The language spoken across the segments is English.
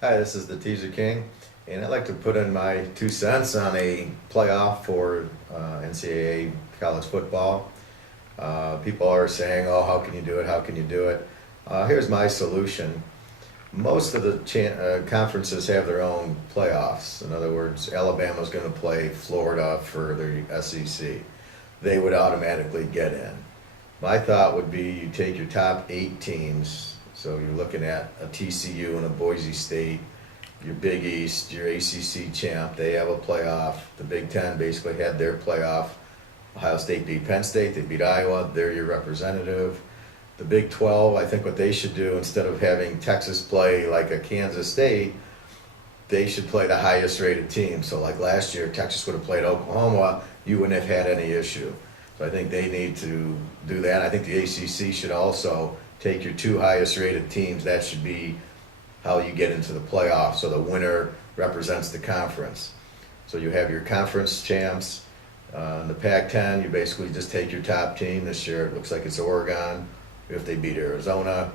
Hi, this is the Teaser King, and I'd like to put in my 2 cents on a playoff for NCAA college football. People are saying, oh, how can you do it? How can you do it? Here's my solution. Most of the conferences have their own playoffs. In other words, Alabama's going to play Florida for the SEC. They would automatically get in. My thought would be you take your top 8 teams. So you're looking at a TCU and a Boise State, your Big East, your ACC champ. They have a playoff. The Big Ten basically had their playoff. Ohio State beat Penn State. They beat Iowa. They're your representative. The Big 12, I think what they should do, instead of having Texas play like a Kansas State, they should play the highest rated team. So like last year, Texas would have played Oklahoma. You wouldn't have had any issue. So I think they need to do that. I think the ACC should also take your 2 highest rated teams. That should be how you get into the playoffs. So the winner represents the conference. So you have your conference champs. In the Pac-10, you basically just take your top team. This year it looks like it's Oregon. If they beat Arizona,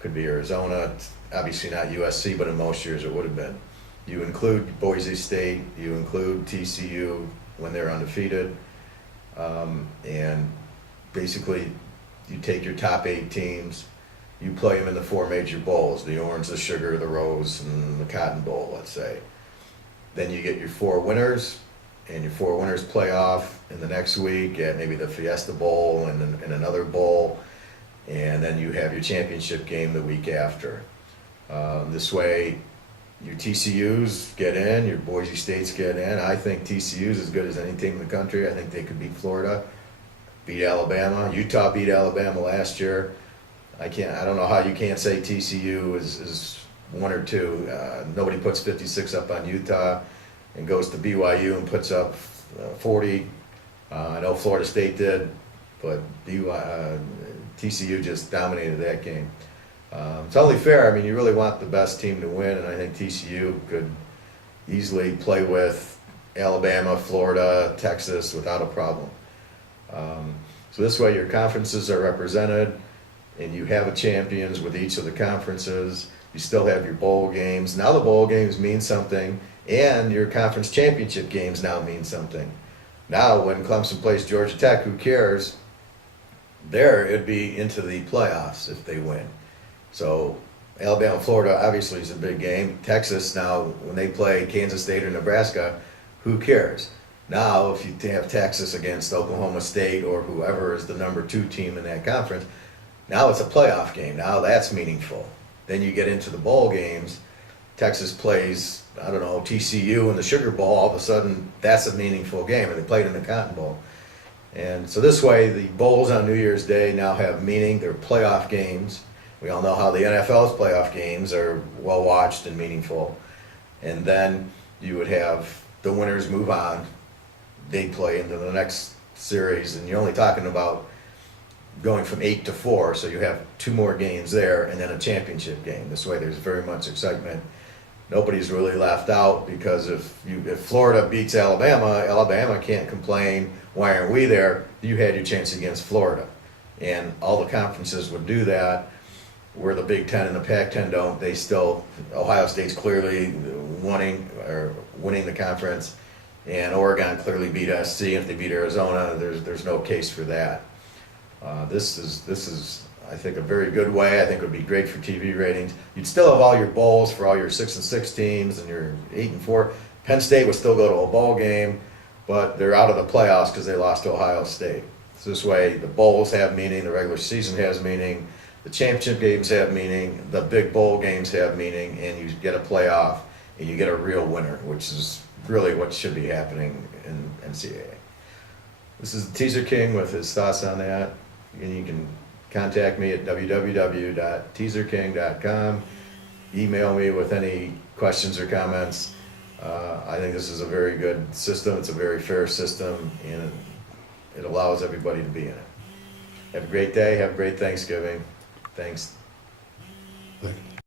could be Arizona. It's obviously not USC, but in most years it would have been. You include Boise State. You include TCU when they're undefeated. And basically you take your top 8 teams, you play them in the 4 major bowls, the Orange, the Sugar, the Rose, and the Cotton Bowl, let's say. Then you get your 4 winners, and your 4 winners play off in the next week at maybe the Fiesta Bowl and another bowl, and then you have your championship game the week after. This way, your TCUs get in, your Boise States get in. I think TCU's as good as any team in the country. I think they could beat Florida, beat Alabama. Utah beat Alabama last year. I don't know how you can't say TCU is 1 or 2. Nobody puts 56 up on Utah and goes to BYU and puts up 40. I know Florida State did, but TCU just dominated that game. It's only fair. I mean, you really want the best team to win, and I think TCU could easily play with Alabama, Florida, Texas without a problem. So this way your conferences are represented, and you have a champions with each of the conferences. You still have your bowl games. Now the bowl games mean something, and your conference championship games now mean something. Now when Clemson plays Georgia Tech, who cares? There it'd be into the playoffs if they win. So Alabama, Florida obviously is a big game. Texas now, when they play Kansas State or Nebraska, who cares? Now if you have Texas against Oklahoma State or whoever is the number 2 team in that conference, now it's a playoff game. Now that's meaningful. Then you get into the bowl games. Texas plays, I don't know, TCU in the Sugar Bowl. All of a sudden, that's a meaningful game. And they played in the Cotton Bowl. And so this way, the bowls on New Year's Day now have meaning. They're playoff games. We all know how the NFL's playoff games are well watched and meaningful. And then you would have the winners move on. They play into the next series. And you're only talking about going from 8 to 4, so you have 2 more games there, and then a championship game. This way, there's very much excitement. Nobody's really left out, because if Florida beats Alabama, Alabama can't complain. Why aren't we there? You had your chance against Florida, and all the conferences would do that. Where the Big Ten and the Pac-10 don't, they still. Ohio State's clearly winning the conference, and Oregon clearly beat SC. If they beat Arizona, there's no case for that. This is I think a very good way. I think it would be great for TV ratings. You'd still have all your bowls for all your 6-6 teams and your 8-4. Penn State would still go to a bowl game, but they're out of the playoffs because they lost to Ohio State. So this way, the bowls have meaning, the regular season has meaning, the championship games have meaning, the big bowl games have meaning, and you get a playoff and you get a real winner, which is really what should be happening in NCAA. This is the Teaser King with his thoughts on that. And you can contact me at www.teaserking.com. Email me with any questions or comments. I think this is a very good system. It's a very fair system, and it allows everybody to be in it. Have a great day. Have a great Thanksgiving. Thanks. Thank you.